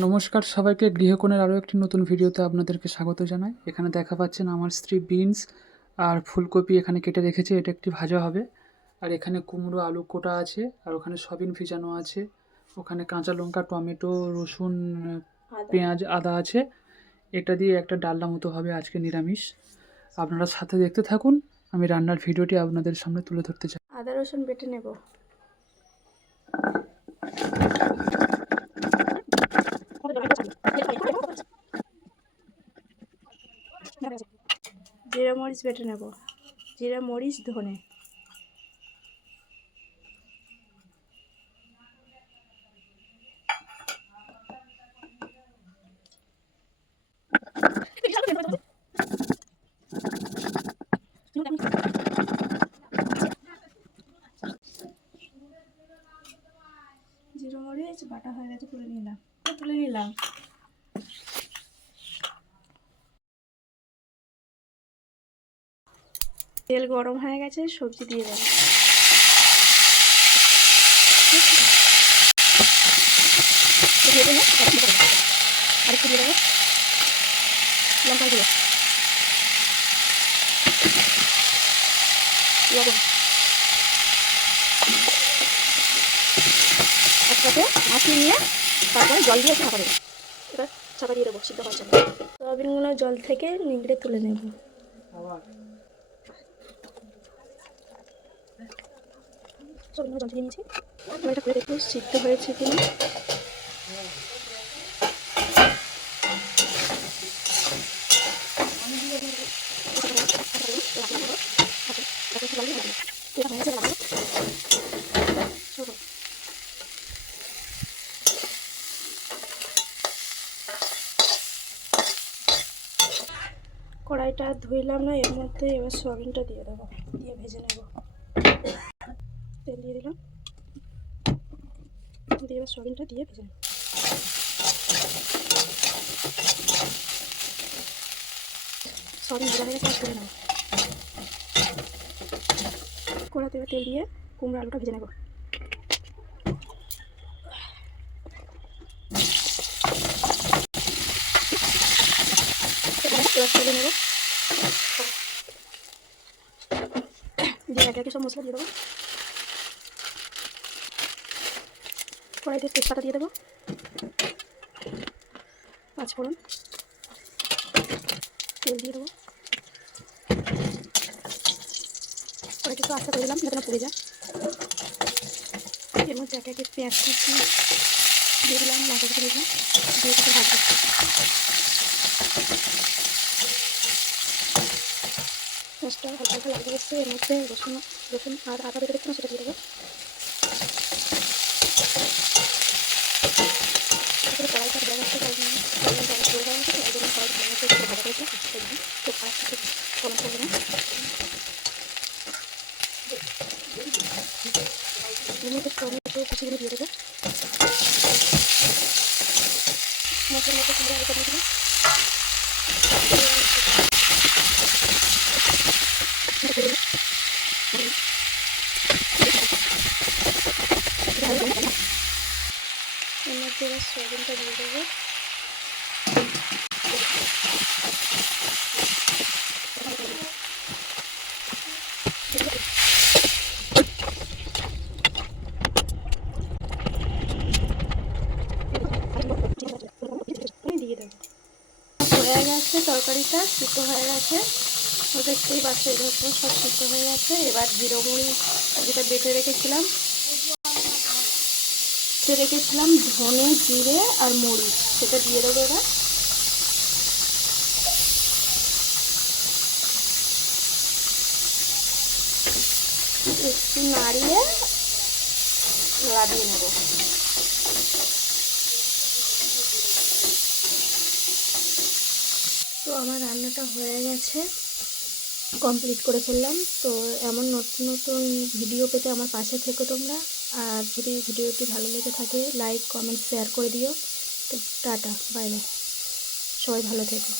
নমস্কার সবাইকে, গৃহকোণের আরও একটি নতুন ভিডিওতে আপনাদেরকে স্বাগত জানাই। এখানে দেখা পাচ্ছেন আমার স্ত্রী বিনস আর ফুলকপি এখানে কেটে রেখেছে, এটা একটি ভাজা হবে। আর এখানে কুমড়ো আলু কোটা আছে, আর ওখানে সয়াবিন ভিজানো আছে। ওখানে কাঁচা লঙ্কা, টমেটো, রসুন, পেঁয়াজ, আদা আছে। এটা দিয়ে একটা ডালনা মতো হবে আজকে, নিরামিষ। আপনারা সাথে দেখতে থাকুন, আমি রান্নার ভিডিওটি আপনাদের সামনে তুলে ধরতে চাই। আদা রসুন বেটে নেব। জিরা মরিচ বেটে নেব, জিরা মরিচ ধনে। জিরা মরিচ বাটা হয়ে গেছে, তুলে নিলাম। তেল গরম হয়ে গেছে, সবজি দিয়ে দেবো। আর একটু দিয়ে দেবো লঙ্কা গুঁড়ো, লবণ। একসাথে মাখিয়ে নিয়ে তারপরে জল দিয়ে চাপা দেবো। এবার চাপা দিয়ে দেবো, সিদ্ধ হওয়ার জন্য। সয়াবিনগুলো জল থেকে নিংড়ে তুলে নেব। সয়াবিনগুলো জল থেকে নিয়েছি, এটা করে দেখবো সিদ্ধ হয়েছে কিনা। কড়াইটা ধুইলাম না, এর মধ্যে এবার সয়াবিনটা দিয়ে দেবো, দিয়ে ভেজে নেব। তেল দিয়ে দিলাম, দিয়ে এবার সয়াবিনটা দিয়ে ভেজে নেব। সয়াবিন ভাজা হয়ে গেছে, তুলে নেব। কড়াতে এবার তেল দিয়ে কুমড়ো আলুটা ভেজে নেব। এবার তুলে নেব, দিয়ে একে একে সব মশলা দিয়ে দেবো। কড়াইতে তেজপাতা দিয়ে দেবো, পাঁচফোড়ন, তেল দিয়ে দেবো। কড়াইটা একটু আস্তে করে দিলাম যাতে না পুড়ে যায়। এর মধ্যে একে একে পেঁয়াজ কুচি দিয়ে দিলাম, লঙ্কা কুচি দিয়ে দিলাম, দিয়ে একটু ভাজবো। পেঁয়াজটা হালকা হালকা লাগিয়ে এসছে, এর মধ্যে রসুন আর আদা বেটে রেখেছিলাম, সেটা দিয়ে দেবো। কড়াইটা ধরে রাখতে খুব ভালো করেছে, খুব খারাপ গরম করবে না। টমেটো কুচিগুলো দিয়ে দেবো, মশলার মধ্যে কুমড়ো আলুটা দিয়ে দিলাম। এর মধ্যে এবার সয়াবিনটা দিয়ে দেবো। দিয়ে দেবো। হয়ে গেছে, তরকারিটা সিদ্ধ হয়ে গেছে, দেখতেই পাচ্ছি এগুলো সব সিদ্ধ হয়ে গেছে। এবার জিরে মরিচ যেটা বেটে রেখেছিলাম ধনে, জিরে আর মরিচ, সেটা দিয়ে দেবো। এবার একটু নাড়িয়ে লাগিয়ে নেব। তো আমার রান্নাটা হয়ে গেছে, কমপ্লিট করে ফেললাম। তো এমন নতুন নতুন ভিডিও পেতে আমার পাশে থেকো তোমরা। আর যদি ভিডিওটি ভালো লেগে থাকে লাইক, কমেন্ট, শেয়ার করে দিও। তো টাটা, বাই বাই, সবাই ভালো থেকো।